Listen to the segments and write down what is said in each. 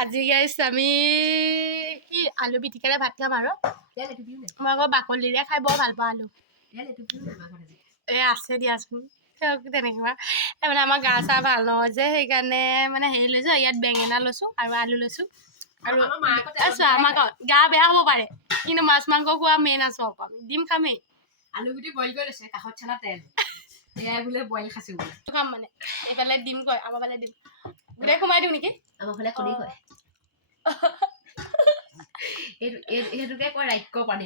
আজি গাইছ আমি কি আলু পিটিকাৰে ভাত খাম আৰু মই আকৌ বাকলিৰে খাই বৰ ভাল পাওঁ আলু আছে দিয়াচোন তেনেকুৱা মানে আমাৰ গা চা ভাল নহয় যে সেইকাৰণে মানে হেৰি লৈছোঁ ইয়াত বেঙেনা লৈছোঁ আৰু আলু লৈছোঁ আৰু আমাৰ গা বেয়া হ'ব পাৰে কিন্তু মাছ মাংস খোৱা মেইন আছোঁ আকৌ ডিম খামেই আলু গুটি বইল কৰি লৈছে কাষত চলা তেল এয়াই বোলে বইল খাইছোঁ খাম মানে এইফালে ডিম কয় আমাৰ ফালে ডিম গোটেই সোমাই দিওঁ নেকি আমাৰ ফালে কণী কয় এইটোকে কয় ৰাক্য পানী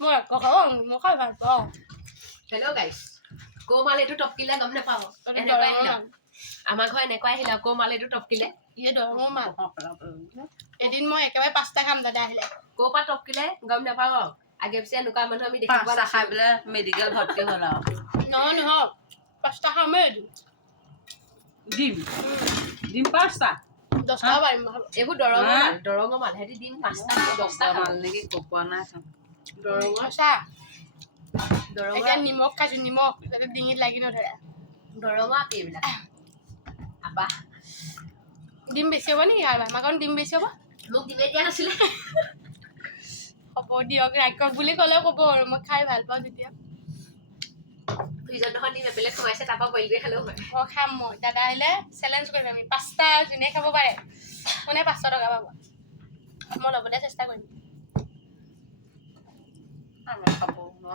মই ৰাক্য খাওঁ মই খাই ভাল পাওঁ হেল্ল' গাইছ কৌমাল এইটো টপকিলে গম নাপাওঁ আমাৰ ঘৰ এনেকুৱাই আহিলে কৌমাল এইটো টপকিলে এদিন মই একেবাৰে 5টা খাম দাদা আহিলে ক'ৰ পৰা টপকিলে গম নাপাওঁ আগে পিছে এনেকুৱা মানুহ আমি দেখিব খাই পেলাই মেডিকেল ভৰ্তি হ'ল আৰু নহয় 5টা খামেই ডিম ডিম 5টা 10টা পাৰিম এইবোৰ দৰঙৰ মাল হেৰি ডিম 5টা 10টা মাল নেকি কোৱা নাই দৰঙৰ এতিয়া নিমখ খাইছোঁ নিমখ যাতে ডিঙিত লাগি নধৰে দৰঙৰ আপি এইবিলাক আবা ডিম বেছি হ'ব নেকি আৰু আমাৰ কাৰণ ডিম বেছি হ'ব মোক ডিমে দিয়া নাছিলে হ'ব দিয়ক ৰাক্ষস বুলি ক'লেও ক'ব আৰু মই খাই ভাল পাওঁ তেতিয়া ফ্ৰিজত ডিম এপেলে সোমাইছে তাৰপৰা বইল কৰি খালেও হয় খাম মই দাদা আহিলে চেলেঞ্জ কৰিম আমি 5টা যোনে খাব পাৰে কোনে 500 টকা পাব মই ল'বলৈ চেষ্টা কৰিম খাব ন